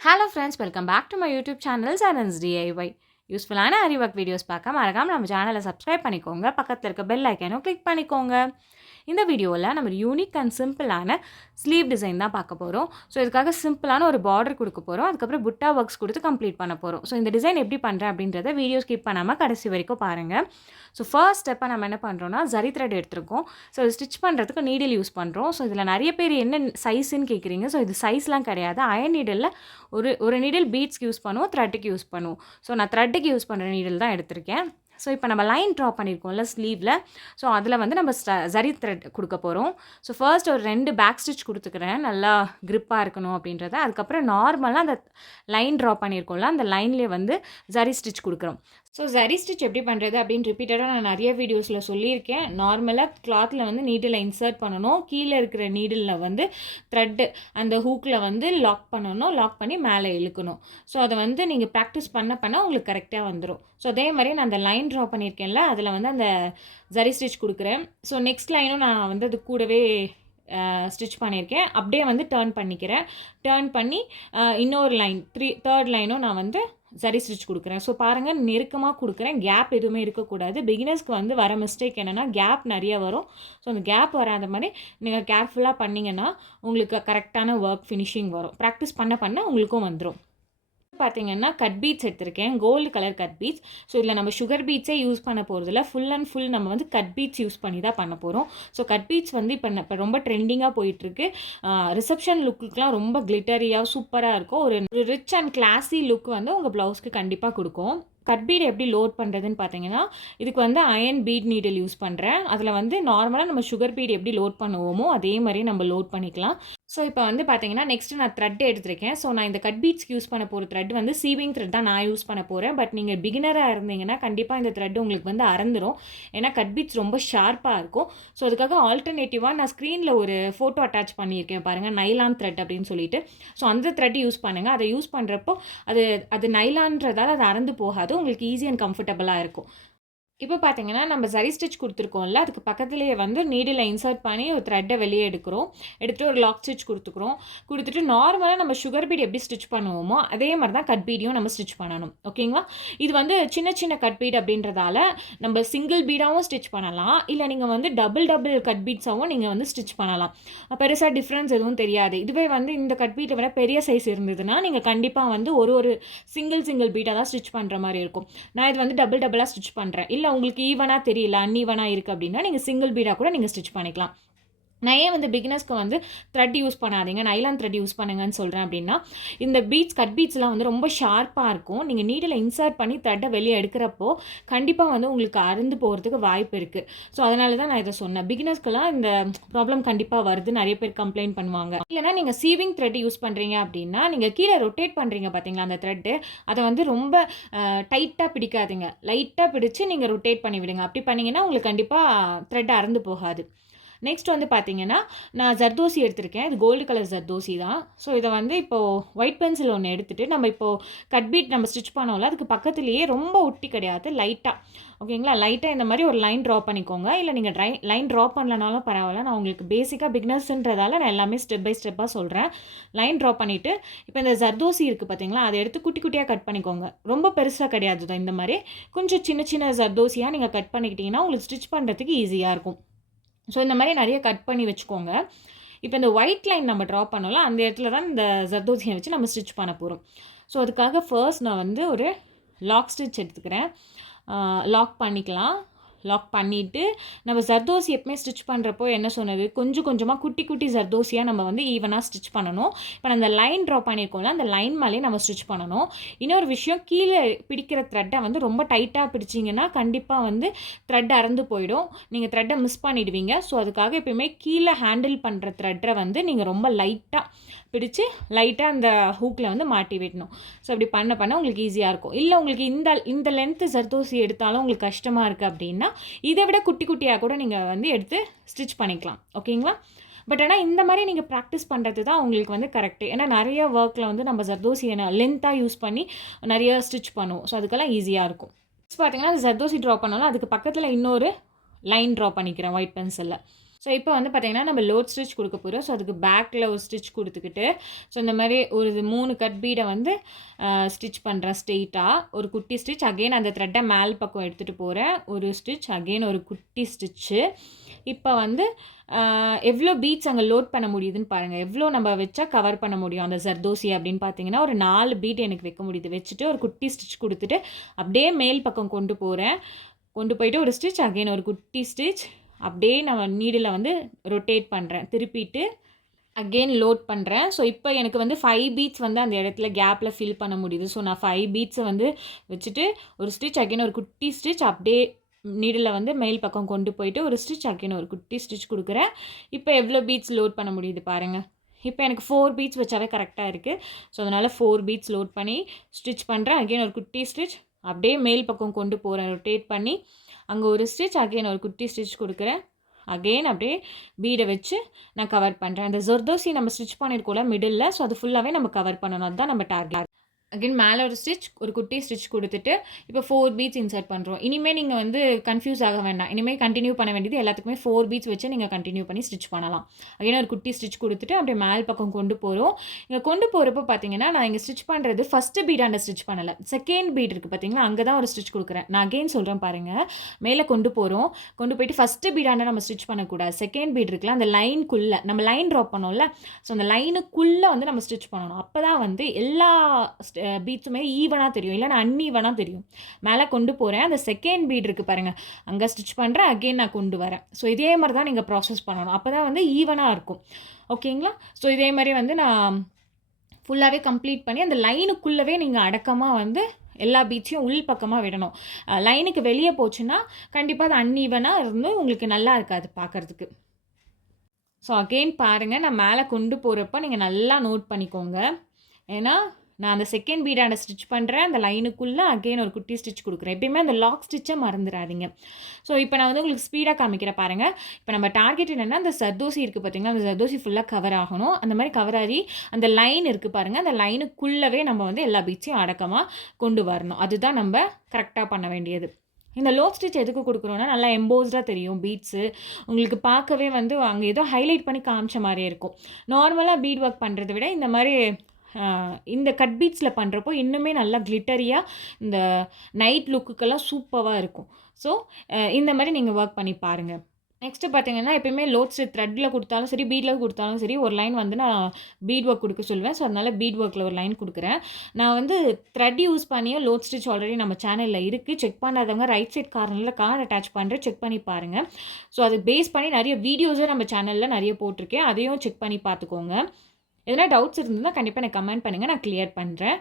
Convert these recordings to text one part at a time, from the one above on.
Hello friends, welcome back to my YouTube channel Saran's DIY. யூஸ்ஃபுல்லான Aariwork videos பார்க்க மறக்காம நம்ம சேனலை சப்ஸ்கிரைப் பண்ணிக்கோங்க. பக்கத்தில் இருக்க பெல் ஐக்கானும் கிளிக் பண்ணிக்கோங்க. இந்த வீடியோவில் நம்ம யூனிக் அண்ட் சிம்பிளான ஸ்லீவ் டிசைன் தான் பார்க்க போகிறோம். ஸோ இதுக்காக சிம்பிளான ஒரு பார்டர் கொடுக்க போகிறோம். அதுக்கப்புறம் புட்டா ஒர்க்ஸ் கொடுத்து கம்ப்ளீட் பண்ண போகிறோம். ஸோ இந்த டிசைன் எப்படி பண்ணுறேன் அப்படின்றத வீடியோ ஸ்கிப் பண்ணாமல் கடைசி வரைக்கும் பாருங்கள். ஸோ ஃபர்ஸ்ட் ஸ்டெப்பாக நம்ம என்ன பண்ணுறோம்னா ஜரி த்ரெட் எடுத்துருக்கோம். ஸோ இது ஸ்டிச் பண்ணுறதுக்கு நீடில் யூஸ் பண்ணுறோம். ஸோ இதில் நிறைய பேர் என்ன சைஸ்ன்னு கேட்குறீங்க. ஸோ இது சைஸ்லாம் கிடையாது. அயன் நீடிலில் ஒரு நீடில் பீட்ஸ்க்கு யூஸ் பண்ணுவோம், த்ரெட்டுக்கு யூஸ் பண்ணுவோம். ஸோ நான் த்ரெட்டுக்கு யூஸ் பண்ணுற நீடில் தான் எடுத்திருக்கேன். ஸோ இப்போ நம்ம லைன் ட்ரா பண்ணியிருக்கோம்ல ஸ்லீவில். ஸோ அதில் வந்து நம்ம ஜரி த்ரெட் கொடுக்க போகிறோம். ஸோ ஃபர்ஸ்ட் ஒரு 2 பேக் ஸ்டிச் கொடுத்துக்கிறேன், நல்லா க்ரிப்பாக இருக்கணும் அப்படின்றத. அதுக்கப்புறம் நார்மலாக அந்த லைன் ட்ரா பண்ணியிருக்கோம்ல, அந்த லைன்லேயே வந்து ஜரி ஸ்டிச் கொடுக்குறோம். ஸோ ஜரி ஸ்டிச் எப்படி பண்ணுறது அப்படின்னு ரிப்பீட்டடாக நான் நிறைய வீடியோஸில் சொல்லியிருக்கேன். நார்மலாக கிளாத்தில் வந்து நீடில் இன்சர்ட் பண்ணணும். கீழே இருக்கிற நீடிலில் வந்து த்ரெட்டு அந்த ஹூக்கில் வந்து லாக் பண்ணணும். லாக் பண்ணி மேலே இழுக்கணும். ஸோ அதை வந்து நீங்கள் ப்ராக்டிஸ் பண்ண உங்களுக்கு கரெக்டாக வந்துடும். ஸோ அதே மாதிரி நான் அந்த லைன் ட்ரா பண்ணியிருக்கேன்ல, அதில் வந்து அந்த ஜரி ஸ்டிச் கொடுக்குறேன். ஸோ நெக்ஸ்ட் லைனும் நான் வந்து அது கூடவே ஸ்டிச் பண்ணியிருக்கேன். அப்படியே வந்து டேர்ன் பண்ணிக்கிறேன். டேர்ன் பண்ணி இன்னொரு லைன் தேர்ட் லைனும் நான் வந்து ஜரி ஸ்டிச் கொடுக்குறேன். ஸோ பாருங்கள், நெருக்கமாக கொடுக்குறேன். கேப் எதுவுமே இருக்கக்கூடாது. பிகினர்ஸ்க்கு வந்து வர மிஸ்டேக் என்னென்னா கேப் நிறைய வரும். ஸோ அந்த கேப் வராத மாதிரி நீங்கள் கேர்ஃபுல்லாக பண்ணிங்கன்னா உங்களுக்கு கரெக்டான ஒர்க் ஃபினிஷிங் வரும். ப்ராக்டிஸ் பண்ண உங்களுக்கும் வந்துடும். பார்த்தீங்கன்னா கட் பீட்ஸ் எடுத்திருக்கேன், gold colour cut beads. So இதில் நம்ம சுகர் பீட்ஸே யூஸ் பண்ண போகிறதில்ல, ஃபுல் அண்ட் ஃபுல் நம்ம வந்து கட் பீட்ஸ் யூஸ் பண்ணி தான் பண்ண போகிறோம். ஸோ கட் பீட்ஸ் வந்து இப்போ ரொம்ப ட்ரெண்டிங்காக போயிட்டுருக்கு. ரிசப்ஷன் லுக்குக்கெலாம் ரொம்ப கிளிட்டரியாக சூப்பராக இருக்கும். ஒரு ரிச் அண்ட் கிளாஸி லுக் வந்து உங்கள் ப்ளவுஸ்க்கு கண்டிப்பாக கொடுக்கும். கட் பீட் எப்படி லோட் பண்ணுறதுன்னு பார்த்தீங்கன்னா, இதுக்கு வந்து அயன் பீட் நீடில் யூஸ் பண்ணுறேன். அதில் வந்து நார்மலாக நம்ம சுகர் பீட் எப்படி லோட் பண்ணுவோமோ அதே மாதிரி நம்ம லோட் பண்ணிக்கலாம். ஸோ இப்போ வந்து பார்த்தீங்கன்னா நெக்ஸ்ட்டு நான் த்ரெட் எடுத்திருக்கேன். ஸோ நான் இந்த கட் பீட்ஸ்க்கு யூஸ் பண்ண போகிற த்ரெட் வந்து சீவிங் த்ரெட் தான் நான் யூஸ் பண்ண போகிறேன். பட் நீங்கள் பிகினராக இருந்தீங்கன்னா கண்டிப்பாக இந்த த்ரெட் உங்களுக்கு வந்து அறந்துடும். ஏன்னா கட் பீட்ஸ் ரொம்ப ஷார்ப்பாக இருக்கும். ஸோ அதுக்காக ஆல்டர்னேட்டிவாக நான் ஸ்க்ரீனில் ஒரு ஃபோட்டோ அட்டாச் பண்ணியிருக்கேன் பாருங்கள், நைலான் த்ரெட் அப்படின்னு சொல்லிட்டு. ஸோ அந்த த்ரெட் யூஸ் பண்ணுங்கள். அதை யூஸ் பண்ணுறப்போ அது நைலான்றதால் அது அறந்து போகாது, உங்களுக்கு ஈஸி அண்ட் கம்ஃபர்டபுளாக இருக்கும். இப்போ பார்த்தீங்கன்னா நம்ம ஜரி ஸ்டிச் கொடுத்துருக்கோம்ல, அதுக்கு பக்கத்துலேயே வந்து நீடில் இன்சர்ட் பண்ணி ஒரு த்ரெட்டை வெளியே எடுத்துகிட்டு ஒரு லாக் ஸ்டிச் கொடுத்துட்டு நார்மலாக நம்ம சுகர் பீட் எப்படி ஸ்டிச் பண்ணுவோமோ அதே மாதிரி தான் கட் பீடையும் நம்ம ஸ்டிச் பண்ணணும். ஓகேங்களா? இது வந்து சின்ன கட் பீட் அப்படின்றதால நம்ம சிங்கிள் பீடாகவும் ஸ்டிச் பண்ணலாம், இல்லை நீங்கள் வந்து டபுள் கட் பீட்ஸாகவும் நீங்கள் வந்து ஸ்டிச் பண்ணலாம். பெருசாக டிஃப்ரென்ஸ் எதுவும் தெரியாது. இதுவே வந்து இந்த கட் பீட்டை விட பெரிய சைஸ் இருந்ததுன்னா நீங்கள் கண்டிப்பாக வந்து ஒரு சிங்கிள் பீட்டாக தான் ஸ்டிச் பண்ணுற மாதிரி இருக்கும். நான் இது வந்து டபுளாக ஸ்டிச் பண்ணுறேன். இல்லை உங்களுக்கு ஈவனாக தெரியல, அன்ஈவனாக இருக்குது அப்படின்னா நீங்கள் சிங்கிள் பீடாக கூட நீங்கள் ஸ்டிச் பண்ணிக்கலாம். நான் ஏன் வந்து பிகினர்ஸ்க்கு வந்து த்ரெட் யூஸ் பண்ணாதீங்க, நைலான் த்ரெட் யூஸ் பண்ணுங்கன்னு சொல்கிறேன் அப்படின்னா, இந்த கட் பீட்ஸ்லாம் வந்து ரொம்ப ஷார்ப்பாக இருக்கும். நீங்கள் நீடில் இன்சர்ட் பண்ணி த்ரெட்டை வெளியே எடுக்கிறப்போ கண்டிப்பாக வந்து உங்களுக்கு அறுந்து போகிறதுக்கு வாய்ப்பு இருக்குது. ஸோ அதனால தான் நான் இதை சொன்னேன். பிகினர்ஸ்க்கெல்லாம் இந்த ப்ராப்ளம் கண்டிப்பாக வருது, நிறைய பேர் கம்ப்ளைண்ட் பண்ணுவாங்க. இல்லைனா நீங்கள் சீவிங் த்ரெட் யூஸ் பண்ணுறீங்க அப்படின்னா நீங்கள் கீழே ரொட்டேட் பண்ணுறீங்க பார்த்தீங்களா அந்த த்ரெட்டு, அதை வந்து ரொம்ப டைட்டாக பிடிக்காதுங்க, லைட்டாக பிடிச்சி நீங்கள் ரொட்டேட் பண்ணி விடுங்க. அப்படி பண்ணிங்கன்னா உங்களுக்கு கண்டிப்பாக த்ரெட் அறுந்து போகாது. நெக்ஸ்ட் வந்து பார்த்தீங்கன்னா நான் ஜர்தோசி எடுத்திருக்கேன். இது கோல்டு கலர் ஜர்தோசி தான். ஸோ இதை வந்து இப்போது ஒயிட் பென்சில் ஒன்று எடுத்துகிட்டு நம்ம இப்போது கட் பீட் நம்ம ஸ்டிச் பண்ணோம்ல, அதுக்கு பக்கத்துலேயே ரொம்ப ஒட்டி கிடையாது, லைட்டாக, ஓகேங்களா, லைட்டாக இந்த மாதிரி ஒரு லைன் ட்ரா பண்ணிக்கோங்க. இல்லை நீங்கள் லைன் ட்ரா பண்ணலனாலும் பரவாயில்ல, நான் உங்களுக்கு பேசிக்காக பிகினர்ஸ்ன்றதால நான் எல்லாமே ஸ்டெப் பை ஸ்டெப்பாக சொல்கிறேன். லைன் ட்ரா பண்ணிவிட்டு இப்போ இந்த ஜர்தோசி இருக்குது பார்த்தீங்களா, அதை எடுத்து குட்டியாக கட் பண்ணிக்கோங்க. ரொம்ப பெருசாக கிடையாது தான், இந்த மாதிரி கொஞ்சம் சின்ன ஜர்தோசியாக நீங்கள் கட் பண்ணிக்கிட்டிங்கன்னா உங்களுக்கு ஸ்டிச் பண்ணுறதுக்கு ஈஸியாக இருக்கும். ஸோ இந்த மாதிரி நிறைய கட் பண்ணி வச்சுக்கோங்க. இப்போ இந்த ஒயிட் லைன் நம்ம ட்ரா பண்ணோம்ல, அந்த இடத்துல தான் இந்த ஜர்தோசியை வச்சு நம்ம ஸ்டிச் பண்ண போகிறோம். ஸோ அதுக்காக ஃபர்ஸ்ட் நான் வந்து ஒரு லாக் ஸ்டிச் எடுத்துக்கிறேன். லாக் பண்ணிக்கலாம். லாக் பண்ணிவிட்டு நம்ம ஜர்தோசி எப்பவுமே ஸ்டிச் பண்ணுறப்போ என்ன சொன்னது, கொஞ்சமாக குட்டி ஜர்தோசியாக நம்ம வந்து ஈவனாக ஸ்டிச் பண்ணணும். இப்போ அந்த லைன் ட்ரா பண்ணியிருக்கோம்ல, அந்த லைன் மேலே நம்ம ஸ்டிச் பண்ணணும். இன்னொரு விஷயம், கீழே பிடிக்கிற த்ரெட்டை வந்து ரொம்ப டைட்டாக பிடிச்சிங்கன்னா கண்டிப்பாக வந்து த்ரெட் அறந்து போயிடும், நீங்கள் த்ரெட்டை மிஸ் பண்ணிடுவீங்க. ஸோ அதுக்காக எப்பயுமே கீழே ஹேண்டில் பண்ணுற த்ரெட்டை வந்து நீங்கள் ரொம்ப லைட்டாக பிடிச்சி லைட்டாக அந்த ஹூக்கில் வந்து மாட்டி விடணும். ஸோ அப்படி பண்ண உங்களுக்கு ஈஸியாக இருக்கும். இல்லை உங்களுக்கு இந்த லென்த்து ஜர்தோசி எடுத்தாலும் உங்களுக்கு கஷ்டமாக இருக்குது அப்படின்னா இதை விட குட்டியாக கூட நீங்கள் வந்து எடுத்து ஸ்டிச் பண்ணிக்கலாம். ஓகேங்களா? பட் ஆனால் இந்த மாதிரி நீங்கள் ப்ராக்டிஸ் பண்ணுறது தான் உங்களுக்கு வந்து கரெக்டு. ஏன்னா நிறைய ஒர்க்கில் வந்து நம்ம ஜர்தோசியை லென்த்தாக யூஸ் பண்ணி நிறைய ஸ்டிச் பண்ணுவோம். ஸோ அதுக்கெல்லாம் ஈஸியாக இருக்கும். பார்த்தீங்கன்னா ஜர்தோசி ட்ரா பண்ணாலும் அதுக்கு பக்கத்தில் இன்னொரு லைன் ட்ரா பண்ணிக்கிறேன் ஒயிட் பென்சிலில். ஸோ ஸோ இப்போ வந்து பார்த்திங்கன்னா நம்ம லோட் ஸ்டிச் கொடுக்க போகிறோம். ஸோ அதுக்கு பேக்கில் ஒரு ஸ்டிச் கொடுத்துக்கிட்டு ஸோ இந்த மாதிரி ஒரு 3 கட் பீடை வந்து ஸ்டிச் பண்ணுறேன் ஸ்ட்ரெயிட்டாக. ஒரு குட்டி ஸ்டிச் அகெயின் அந்த த்ரெட்டை மேல் பக்கம் எடுத்துகிட்டு போகிறேன். ஒரு ஸ்டிச் அகெயின் ஒரு குட்டி ஸ்டிச்சு. இப்போ வந்து எவ்வளோ பீட்ஸ் அங்கே லோட் பண்ண முடியுதுன்னு பாருங்கள். எவ்வளோ நம்ம வச்சா கவர் பண்ண முடியும் அந்த ஜர்தோசி அப்படின்னு பார்த்தீங்கன்னா ஒரு 4 பீட் எனக்கு வைக்க முடியுது. வச்சுட்டு ஒரு குட்டி ஸ்டிச் கொடுத்துட்டு அப்படியே மேல் பக்கம் கொண்டு போகிறேன். கொண்டு போயிட்டு ஒரு ஸ்டிச் அகெயின் ஒரு குட்டி ஸ்டிச் அப்படியே நான் நீடில் வந்து ரொட்டேட் பண்ணுறேன். திருப்பிட்டு அகெயின் லோட் பண்ணுறேன். ஸோ இப்போ எனக்கு வந்து 5 பீட்ஸ் வந்து அந்த இடத்துல கேப்பில் ஃபில் பண்ண முடியுது. ஸோ நான் 5 பீட்ஸை வந்து வச்சுட்டு ஒரு ஸ்டிச் அகெயின் ஒரு குட்டி ஸ்டிச் அப்படியே நீடில் வந்து மேல் பக்கம் கொண்டு போயிட்டு ஒரு ஸ்டிச் அகெயின் ஒரு குட்டி ஸ்டிச் கொடுக்குறேன். இப்போ எவ்வளோ பீட்ஸ் லோட் பண்ண முடியுது பாருங்கள். இப்போ எனக்கு 4 பீட்ஸ் வச்சாவே கரெக்டாக இருக்குது. ஸோ அதனால் 4 பீட்ஸ் லோட் பண்ணி ஸ்டிச் பண்ணுறேன். அகெயின் ஒரு குட்டி ஸ்டிச் அப்படியே மேல் பக்கம் கொண்டு போகிறேன் ரொட்டேட் பண்ணி. அங்கே ஒரு ஸ்டிச் அகெயின் ஒரு குட்டி ஸ்டிச் கொடுக்குறேன். அகெயின் அப்படியே பீடை வச்சு நான் கவர் பண்ணுறேன். அந்த ஜர்தோசி நம்ம ஸ்டிச் பண்ணியிருக்கோம்ல மிடில், ஸோ அது ஃபுல்லாகவே நம்ம கவர் பண்ணணும். அதுதான் நம்ம டார்கெட். அகெயின் மேலே ஒரு ஸ்டிச் ஒரு குட்டி ஸ்டிச் கொடுத்துட்டு இப்போ 4 பீட்ஸ் இன்சர்ட் பண்ணுறோம். இனிமேல் நீங்கள் வந்து கன்ஃபியூஸ் ஆக வேண்டாம். இனிமேல் கண்டினியூ பண்ண வேண்டியது எல்லாத்துக்குமே 4 பீட்ஸ் வச்சு நீங்கள் கண்டினியூ பண்ணி ஸ்டிச் பண்ணலாம். அகெயின் ஒரு குட்டி ஸ்டிச் கொடுத்துட்டு அப்படியே மேல் பக்கம் கொண்டு போகிறோம். இங்கே கொண்டு போகிறப்போ பார்த்தீங்கன்னா நான் இங்கே ஸ்டிச் பண்ணுறது ஃபஸ்ட்டு பீடாண்ட ஸ்டிச் பண்ணலை, செகண்ட் பீட் இருக்குது பார்த்தீங்களா, அங்கே தான் ஒரு ஸ்டிச் கொடுக்குறேன். நான் அகெயின் சொல்கிறேன் பாருங்கள். மேலே கொண்டு போகிறோம். கொண்டு போயிட்டு ஃபஸ்ட்டு பீடாண்ட நம்ம ஸ்டிச் பண்ணக்கூடாது. செகண்ட் பீட் இருக்குல்ல அந்த லைனுக்குள்ளே நம்ம லைன் ட்ராப் பண்ணோம்ல, ஸோ அந்த லைனுக்குள்ளே வந்து நம்ம ஸ்டிச் பண்ணணும். அப்போ தான் வந்து எல்லா பீட்ஸுமே ஈவனாக தெரியும், இல்லைனா அன்ஈவனாக தெரியும். மேலே கொண்டு போகிறேன். அந்த செகண்ட் பீட் இருக்குது பாருங்கள், அங்கே ஸ்டிச் பண்ணுறேன். அகெயின் நான் கொண்டு வரேன். ஸோ இதே மாதிரி தான் நீங்கள் ப்ராசஸ் பண்ணணும். அப்போ தான் வந்து ஈவனாக இருக்கும். ஓகேங்களா? ஸோ இதே மாதிரி வந்து நான் ஃபுல்லாகவே கம்ப்ளீட் பண்ணி அந்த லைனுக்குள்ளவே நீங்கள் அடக்கமாக வந்து எல்லா பீட்ஸையும் உள் பக்கமாக விடணும். லைனுக்கு வெளியே போச்சுன்னா கண்டிப்பாக அது அன்ஈவனாக இருந்து உங்களுக்கு நல்லா இருக்காது பார்க்குறதுக்கு. ஸோ அகெயின் பாருங்கள், நான் மேலே கொண்டு போகிறப்ப நீங்கள் நல்லா நோட் பண்ணிக்கோங்க. ஏன்னா நான் அந்த செகண்ட் பீடாண்ட ஸ்டிச் பண்ணுறேன். அந்த லைனுக்குள்ளே அகெயின் ஒரு குட்டி ஸ்டிச் கொடுக்குறேன். எப்பயுமே அந்த லாக் ஸ்டிச்சை மறந்துடாதீங்க. ஸோ இப்போ நான் வந்து உங்களுக்கு ஸ்பீடாக காமிக்கிறேன் பாருங்கள். இப்போ நம்ம டார்கெட் என்னென்னா அந்த ஜர்தோசி இருக்குது பார்த்தீங்கன்னா, அந்த ஜர்தோசி ஃபுல்லாக கவர் ஆகணும். அந்த மாதிரி கவர் ஆகி அந்த லைன் இருக்குது பாருங்கள், அந்த லைனுக்குள்ளவே நம்ம வந்து எல்லா பீட்ஸையும் அடக்கமாக கொண்டு வரணும். அதுதான் நம்ம கரெக்டாக பண்ண வேண்டியது. இந்த லோக் ஸ்டிச் எதுக்கு கொடுக்குறோன்னா நல்லா எம்போஸ்டாக தெரியும் பீட்ஸு. உங்களுக்கு பார்க்கவே வந்து அங்கே ஏதோ ஹைலைட் பண்ணி காமிச்ச மாதிரியே இருக்கும். நார்மலாக பீட் ஒர்க் பண்ணுறதை விட இந்த மாதிரி இந்த கட் பீட்ஸில் பண்ணுறப்போ இன்னுமே நல்லா கிளிட்டரியாக இந்த நைட் லுக்குக்கெல்லாம் சூப்பராக இருக்கும். ஸோ இந்த மாதிரி நீங்கள் ஒர்க் பண்ணி பாருங்கள். நெக்ஸ்ட்டு பார்த்தீங்கன்னா எப்பயுமே லோட் ஸ்டிச் த்ரெட்டில் கொடுத்தாலும் சரி பீடில் கொடுத்தாலும் சரி ஒரு லைன் வந்து நான் பீட் ஒர்க் கொடுக்க சொல்லுவேன். ஸோ அதனால் பீட் ஒர்க்கில் ஒரு லைன் கொடுக்குறேன். நான் வந்து த்ரெட் யூஸ் பண்ணியும் லோட் ஸ்டிச் ஆல்ரெடி நம்ம சேனலில் இருக்குது. செக் பண்ணாதவங்க ரைட் சைட் கார்னரில் கார்டு அட்டாச் பண்ணுறேன், செக் பண்ணி பாருங்கள். ஸோ அது பேஸ் பண்ணி நிறைய வீடியோஸும் நம்ம சேனலில் நிறைய போட்டிருக்கேன், அதையும் செக் பண்ணி பார்த்துக்கோங்க. எதனா டவுட்ஸ் இருந்ததுன்னா கண்டிப்பாக எனக்கு கமெண்ட் பண்ணுங்கள், நான் கிளியர் பண்ணுறேன்.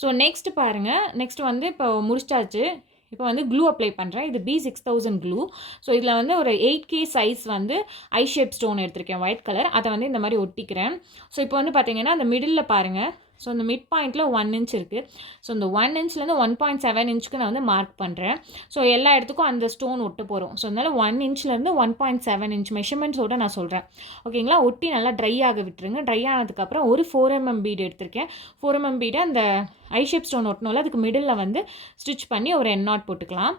ஸோ நெக்ஸ்ட் பாருங்கள். நெக்ஸ்ட் வந்து இப்போ முடிச்சாச்சு. இப்போ வந்து க்ளூ அப்ளை பண்ணுறேன். இது B6000 க்ளூ. ஸோ இதில் வந்து ஒரு 8K சைஸ் வந்து ஐ ஷேப் ஸ்டோன் எடுத்திருக்கேன், ஒயிட் கலர். அதை வந்து இந்த மாதிரி ஒட்டிக்கிறேன். ஸோ இப்போ வந்து பார்த்தீங்கன்னா அந்த மிடில் பாருங்கள். ஸோ இந்த மிட் பாயிண்ட்டில் 1 இன்ச் இருக்குது. ஸோ இந்த 1 இன்ச்லேருந்து 1.7 இன்ச்சுக்கு நான் வந்து மார்க் பண்ணுறேன். ஸோ எல்லா இடத்துக்கும் அந்த ஸ்டோன் ஒட்ட போகிறோம். ஸோ அதனால் 1 இன்ச்லேருந்து 1.7 இன்ச் மெஷர்மெண்ட்ஸோடு நான் சொல்கிறேன். ஓகேங்களா? ஒட்டி நல்லா ட்ரை ஆக விட்டுருங்க. ட்ரை ஆனதுக்கப்புறம் ஒரு 4mm பீடு எடுத்திருக்கேன். 4mm பீடு அந்த ஐ ஷேப் ஸ்டோன் ஒட்டணும்ல, அதுக்கு மிடில் வந்து ஸ்டிச் பண்ணி ஒரு என் நாட் போட்டுக்கலாம்.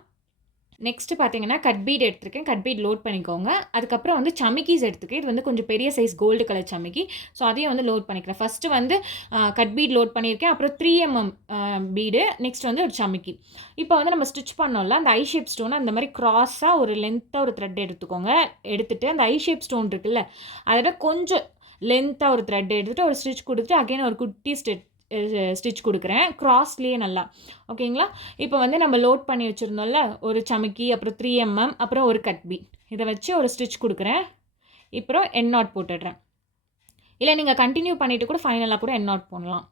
நெக்ஸ்ட்டு பார்த்தீங்கன்னா கட் பீட் எடுத்திருக்கேன். கட் பீட் லோட் பண்ணிக்கோங்க. அதுக்கப்புறம் வந்து சமிக்கீஸ் எடுத்துக்கேன். இது வந்து கொஞ்சம் பெரிய சைஸ் கோல்டு கலர் சமிக்கி. ஸோ அதையும் வந்து லோட் பண்ணிக்கிறேன். ஃபஸ்ட்டு வந்து கட் பீட் லோட் பண்ணியிருக்கேன். அப்புறம் 3mm பீடு. நெக்ஸ்ட் வந்து ஒரு சமிக்கி. இப்போ வந்து நம்ம ஸ்டிச் பண்ணோம்ல, அந்த ஐ ஷேப் ஸ்டோனை அந்த மாதிரி க்ராஸாக ஒரு லென்த்தாக ஒரு த்ரெட் எடுத்துக்கோங்க. எடுத்துகிட்டு அந்த ஐ ஷேப் ஸ்டோன் இருக்குல்ல, அதோட கொஞ்சம் லென்த்தாக ஒரு த்ரெட் எடுத்துகிட்டு ஒரு ஸ்டிச் கொடுத்துட்டு அகைன் ஒரு குட்டி ஸ்டிச் கொடுக்குறேன் க்ராஸ்லேயே நல்லா. ஓகேங்களா? இப்போ வந்து நம்ம லோட் பண்ணி வச்சுருந்தோம்ல ஒரு சமிக்கி, அப்புறம் 3mm, அப்புறம் ஒரு கட் பீட், இதை வச்சு ஒரு ஸ்டிச் கொடுக்குறேன். இப்போ என் நாட் போட்டுடுறேன். இல்லை நீங்கள் கண்டினியூ பண்ணிவிட்டு கூட ஃபைனலாக கூட என் நாட் போடலாம்.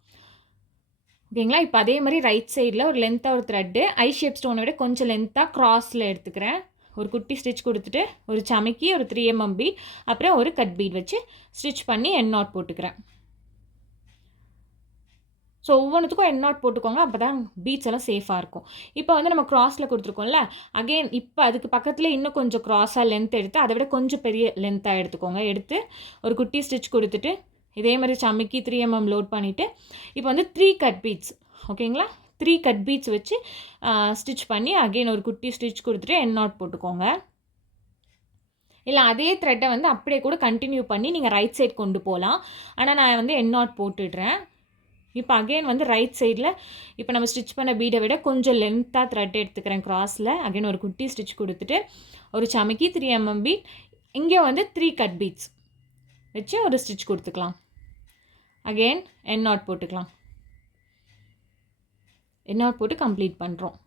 ஓகேங்களா? இப்போ அதே மாதிரி ரைட் சைடில் ஒரு லென்த்தாக ஒரு த்ரெட்டு ஐ ஷேப் ஸ்டோனை விட கொஞ்சம் லென்த்தாக க்ராஸில் எடுத்துக்கிறேன். ஒரு குட்டி ஸ்டிச் கொடுத்துட்டு ஒரு சமிக்கி, ஒரு 3mm பீட், அப்புறம் ஒரு கட் பீட் வச்சு ஸ்டிச் பண்ணி என் நாட் போட்டுக்கிறேன். ஸோ ஒவ்வொன்றுத்துக்கும் என் நாட் போட்டுக்கோங்க, அப்போ தான் பீட்ஸ் எல்லாம் சேஃபாக இருக்கும். இப்போ வந்து நம்ம க்ராஸில் கொடுத்துருக்கோம்ல, அகெயின் இப்போ அதுக்கு பக்கத்தில் இன்னும் கொஞ்சம் க்ராஸாக லென்த் எடுத்து அதை விட கொஞ்சம் பெரிய லென்த்தாக எடுத்துக்கோங்க. எடுத்து ஒரு குட்டி ஸ்டிச் கொடுத்துட்டு இதே மாதிரி சமிக்கி 3mm லோட் பண்ணிவிட்டு இப்போ வந்து 3 கட் பீட்ஸ். ஓகேங்களா? 3 கட் பீட்ஸ் வச்சு ஸ்டிச் பண்ணி அகெயின் ஒரு குட்டி ஸ்டிச் கொடுத்துட்டு என் நாட் போட்டுக்கோங்க. இல்லை அதே த்ரெட்டை வந்து அப்படியே கூட கண்டினியூ பண்ணி நீங்கள் ரைட் சைட் கொண்டு போகலாம். ஆனால் நான் வந்து எண்ட் நாட் போட்டுடுறேன். இப்போ அகெயின் வந்து ரைட் சைடில் இப்போ நம்ம ஸ்டிச் பண்ண பீடை விட கொஞ்சம் லென்த்தாக த்ரெட் எடுத்துக்கிறேன் கிராஸில். அகெயின் ஒரு குட்டி ஸ்டிச் கொடுத்துட்டு ஒரு சமைக்கி 3 mm பீட், இங்கே வந்து 3 கட் பீட்ஸ் வச்சு ஒரு ஸ்டிச் கொடுத்துக்கலாம். அகெயின் எண்ட் நாட் போட்டுக்கலாம். எண்ட் நாட் போட்டு கம்ப்ளீட் பண்ணுறோம்.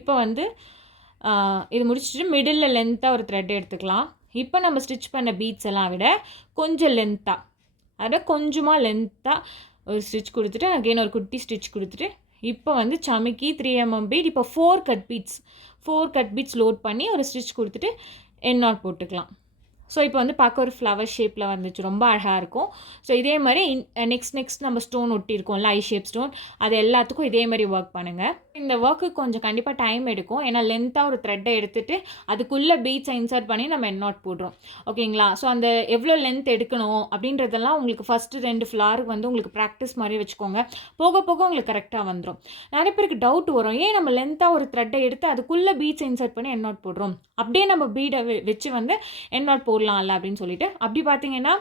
இப்போ வந்து இது முடிச்சுட்டு மிடில் லென்த்தாக ஒரு த்ரெட் எடுத்துக்கலாம். இப்போ நம்ம ஸ்டிச் பண்ண பீட்ஸ் எல்லாம் விட கொஞ்சம் லென்த்தாக, அதை கொஞ்சமாக லென்த்தாக ஒரு ஸ்டிச் கொடுத்துட்டு அகெயின் ஒரு குட்டி ஸ்டிச் கொடுத்துட்டு இப்போ வந்து சமைக்கி 3 mm பீட், இப்போ 4 கட் பீட்ஸ் லோட் பண்ணி ஒரு ஸ்டிச் கொடுத்துட்டு எண்ட் நாட் போட்டுக்கலாம். ஸோ இப்போ வந்து பார்க்க ஒரு ஃப்ளவர் ஷேப்பில் வந்துச்சு, ரொம்ப அழகாக இருக்கும். ஸோ இதே மாதிரி நெக்ஸ்ட் நம்ம ஸ்டோன் ஒட்டியிருக்கோம்ல, ஐ ஷேப் ஸ்டோன், அது எல்லாத்துக்கும் இதே மாதிரி ஒர்க் பண்ணுங்கள். இந்த ஒர்க்கு கொஞ்சம் கண்டிப்பாக டைம் எடுக்கும். ஏன்னா லென்த்தாக ஒரு த்ரெட்டை எடுத்துகிட்டு அதுக்குள்ளே பீட்ஸை இன்சர்ட் பண்ணி நம்ம எண்ட் நாட் போடுறோம். ஓகேங்களா? ஸோ அந்த எவ்வளோ லென்த் எடுக்கணும் அப்படின்றதெல்லாம் உங்களுக்கு ஃபஸ்ட்டு 2 ஃப்ளாருக்கு வந்து உங்களுக்கு ப்ராக்டிஸ் மாதிரி வச்சுக்கோங்க. போக போக உங்களுக்கு கரெக்டாக வந்துடும். நிறைய பேருக்கு டவுட் வரும், ஏன் நம்ம லென்த்தாக ஒரு த்ரெட்டை எடுத்து அதுக்குள்ளே பீட்ஸை இன்சர்ட் பண்ணி எண்ட் நாட் போடுறோம், அப்படியே நம்ம பீடை வச்சு வந்து எண்ட் நாட் போடலாம்ல அப்படின்னு சொல்லிட்டு. அப்படி பார்த்தீங்கன்னா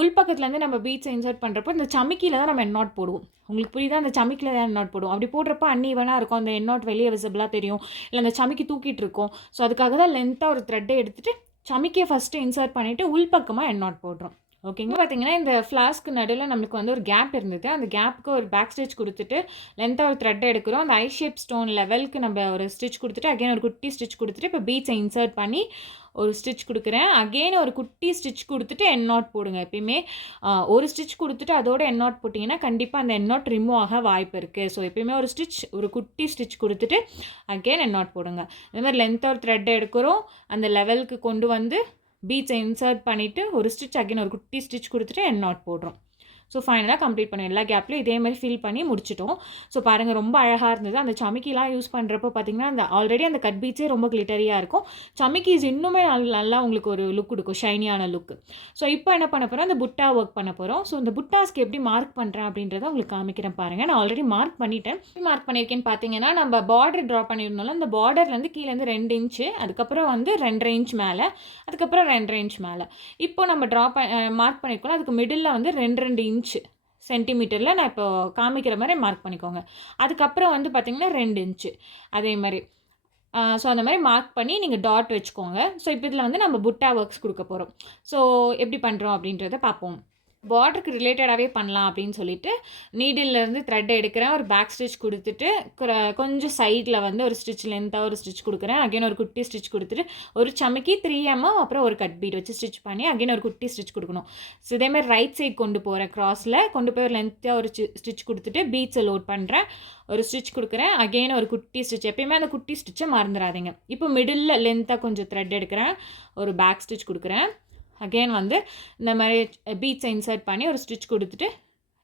உள்பக்கத்துலேருந்து நம்ம பீட்ஸை இன்சர்ட் பண்ணுறப்போ இந்த சமிக்கியில் தான் நம்ம எண்ட் நாட் போடுவோம். உங்களுக்கு புரியுதா? அந்த சமிக்கில் தான் எண்ட் நாட் போடுவோம். அப்படி போடுறப்போ அன்ஈவனாக இருக்கும், அந்த எண்ட் நாட் வெளியே விசிபிளாக தெரியும், இல்லை அந்த சமிக்கி தூக்கிட்டு இருக்கும். ஸோ அதுக்காக தான் லென்த்தாக ஒரு த்ரெட்டை எடுத்துகிட்டு சமிக்கியை ஃபஸ்ட்டு இன்சர்ட் பண்ணிவிட்டு உள்பக்கமாக எண்ட் நாட் போடுறோம். ஓகேங்க. பார்த்தீங்கன்னா இந்த ஃப்ளாஸ்க்கு நடுவில் நம்மளுக்கு வந்து ஒரு கேப் இருந்தது. அந்த கேப்புக்கு ஒரு பேக் ஸ்டிச் கொடுத்துட்டு லென்த்தாக ஒரு த்ரெட் எடுக்கிறோம். அந்த ஐ ஷேப் ஸ்டோன் லெவலுக்கு நம்ம ஒரு ஸ்டிச் கொடுத்துட்டு அகெயின் ஒரு குட்டி ஸ்டிச் கொடுத்துட்டு இப்போ பீட்ஸை இன்சர்ட் பண்ணி ஒரு ஸ்டிச் கொடுக்குறேன். அகெயின் ஒரு குட்டி ஸ்டிச் கொடுத்துட்டு எண்ட் நாட் போடுங்க. எப்பயுமே ஒரு ஸ்டிச் கொடுத்துட்டு அதோட எண்ட் நாட் போட்டிங்கன்னா கண்டிப்பாக அந்த எண்ட் நாட் ரிமூவ் ஆக வாய்ப்பு இருக்குது. ஸோ எப்பயுமே ஒரு குட்டி ஸ்டிச் கொடுத்துட்டு அகெயின் எண்ட் நாட் போடுங்க. இந்த மாதிரி லென்த்தாக ஒரு த்ரெட் எடுக்கிறோம், அந்த லெவலுக்கு கொண்டு வந்து பீட்ஸை இன்சர்ட் பண்ணிவிட்டு ஒரு ஸ்டிச் அகெயின் ஒரு குட்டி ஸ்டிச் கொடுத்துட்டு எண்ட் நாட் போடுறோம். ஸோ ஃபைனலாக கம்ப்ளீட் பண்ணோம். எல்லா கேப்லையும் இதே மாதிரி ஃபில் பண்ணி முடிச்சிட்டோம். ஸோ பாருங்கள், ரொம்ப அழகாக இருந்தது. அந்த சமிக்கிலாம் யூஸ் பண்ணுறப்போ பார்த்திங்கன்னா அந்த ஆல்ரெடி அந்த கட் பீட்ஸே ரொம்ப கிளிட்டரியாக இருக்கும். சமிக்கிஸ் இன்னுமே நல்லா உங்களுக்கு ஒரு லுக் கொடுக்கும், ஷைனியான லுக்கு. ஸோ இப்போ என்ன பண்ண போகிறோம், அந்த புட்டா ஒர்க் பண்ண போகிறோம். ஸோ இந்த புட்டாஸ்க்கு எப்படி மார்க் பண்ணுறேன் அப்படின்றத உங்களுக்கு காமிக்கிறேன் பாருங்கள். நான் ஆல்ரெடி மார்க் பண்ணிட்டேன். மார்க் பண்ணியிருக்கேன்னு பார்த்தீங்கன்னா நம்ம பார்டர் ட்ரா பண்ணியிருந்தோம்ல, அந்த பார்டர்லேருந்து கீழேருந்து 2 இன்ச்சு, அதுக்கப்புறம் வந்து 2.5 இன்ச் மேலே, அதுக்கப்புறம் 2.5 இன்ச் மேலே. இப்போ நம்ம மார்க் பண்ணியிருக்கோம், அதுக்கு மிடில் வந்து 2 இன்ச்சு சென்டிமீட்டரில் நான் இப்போ காமிக்கிற மாதிரி மார்க் பண்ணிக்கோங்க. அதுக்கப்புறம் வந்து பார்த்திங்கன்னா 2 இன்ச்சு அதே மாதிரி. ஸோ அந்த மாதிரி மார்க் பண்ணி நீங்கள் டாட் வச்சுக்கோங்க. ஸோ இப்போ இதில் வந்து நம்ம புட்டா ஒர்க்ஸ் கொடுக்க போகிறோம். ஸோ எப்படி பண்ணுறோம் அப்படின்றத பார்ப்போம். பார்டருக்கு ரிலேட்டடாகவே பண்ணலாம் அப்படின்னு சொல்லிட்டு நீடிலேருந்து த்ரெட் எடுக்கிறேன். ஒரு பேக் ஸ்டிச் கொடுத்துட்டு கொஞ்சம் சைடில் வந்து ஒரு ஸ்டிச் லென்த்தாக ஒரு ஸ்டிச் கொடுக்குறேன். அகைன் ஒரு குட்டி ஸ்டிச் கொடுத்துட்டு ஒரு சமைக்கி 3 mm அப்புறம் ஒரு கட் பீட் வச்சு ஸ்டிச் பண்ணி அகைன் ஒரு குட்டி ஸ்டிச் கொடுக்கணும். ஸோ இதேமாதிரி ரைட் சைட் கொண்டு போகிறேன், கிராஸில் கொண்டு போய் ஒரு லென்த்தாக ஒரு ஸ்டிச் கொடுத்துட்டு பீட்ஸை லோட் பண்ணுறேன், ஒரு ஸ்டிச் கொடுக்குறேன், அகெயின் ஒரு குட்டி ஸ்டிச். எப்பயுமே அந்த குட்டி ஸ்டிச்சை மறந்துடாதீங்க. இப்போ மிடில் லென்த்தாக கொஞ்சம் த்ரெட் எடுக்கிறேன், ஒரு பேக் ஸ்டிச் கொடுக்குறேன், அகெயின் வந்து இந்த மாதிரி பீட்ஸை இன்சர்ட் பண்ணி ஒரு ஸ்டிச் கொடுத்துட்டு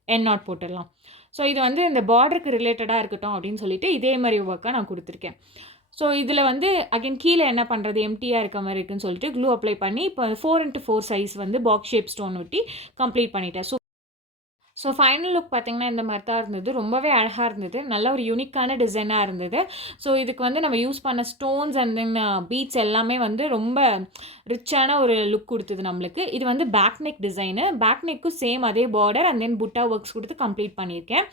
எண்ட் நாட் போட்டுடலாம். ஸோ இது வந்து இந்த பார்டருக்கு ரிலேட்டடாக இருக்கட்டும் அப்படின்னு சொல்லிட்டு இதே மாதிரி ஒர்க்காக நான் கொடுத்துருக்கேன். ஸோ இதில் வந்து அகெயின் கீழே என்ன பண்ணுறது, எம்டியாக இருக்க மாதிரி இருக்குன்னு சொல்லிட்டு க்ளூ அப்ளை பண்ணி இப்போ 4x4 சைஸ் வந்து பாக்ஸ் ஷேப் ஸ்டோன் ஒட்டி கம்ப்ளீட் பண்ணிட்டேன். ஸோ ஃபைனல் லுக் பார்த்திங்கன்னா இந்த மாதிரி தான் இருந்தது. ரொம்பவே அழகாக இருந்தது, நல்ல ஒரு யூனிக்கான டிசைனாக இருந்தது. ஸோ இதுக்கு வந்து நம்ம யூஸ் பண்ண ஸ்டோன்ஸ் அண்ட் தென் பீட்ஸ் எல்லாமே வந்து ரொம்ப ரிச்சான ஒரு லுக் கொடுத்தது நம்மளுக்கு. இது வந்து பேக் நெக் டிசைனு, பேக் நெக்கும் சேம் அதே பார்டர் அண்ட் தென் புட்டா ஒர்க்ஸ் கொடுத்து கம்ப்ளீட் பண்ணியிருக்கேன்.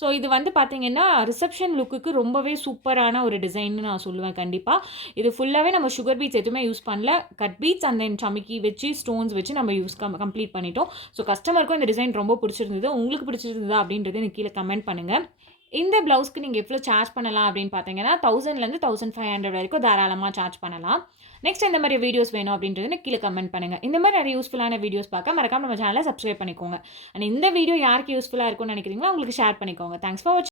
ஸோ இது வந்து பார்த்திங்கன்னா ரிசப்ஷன் லுக்குக்கு ரொம்பவே சூப்பரான ஒரு டிசைன்னு நான் சொல்லுவேன். கண்டிப்பாக இது ஃபுல்லாகவே நம்ம சுகர் பீட்ஸ் எதுவுமே யூஸ் பண்ணல, கட் பீட்ஸ் அண்ட் தென் சமிக்கி வச்சு ஸ்டோன்ஸ் வச்சு நம்ம கம்ப்ளீட் பண்ணிட்டோம். ஸோ கஸ்டமருக்கும் இந்த டிசைன் ரொம்ப பிடிச்சிருந்தது. உங்களுக்கு பிடிச்சிருந்ததா அப்படின்றது எனக்கு கீழே கமெண்ட் பண்ணுங்கள். இந்த ப்ளவுஸ்க்கு நீங்கள் எவ்வளோ சார்ஜ் பண்ணலாம் அப்படின்னு பார்த்தீங்கன்னா 1000லேருந்து 1500 வரைக்கும் தாராளமாக சார்ஜ் பண்ணலாம். நெக்ஸ்ட் இந்த மாதிரி வீடியோஸ் வேணும் அப்படின்றது எனக்கு கீழே கமெண்ட் பண்ணுங்கள். இந்த மாதிரி நிறைய யூஸ்ஃபுல்லான வீடியோஸ் பார்க்க மறக்காம நம்ம சேனலை சப்ஸ்கிரைப் பண்ணிக்கோங்க. அண்ட் இந்த வீடியோ யாருக்கு யூஸ்ஃபுல்லாக இருக்கும்னு நினைக்கிறீங்களோ அவங்களுக்கு ஷேர் பண்ணிக்கோங்க. தேங்க்ஸ் ஃபார் வாட்சிங்.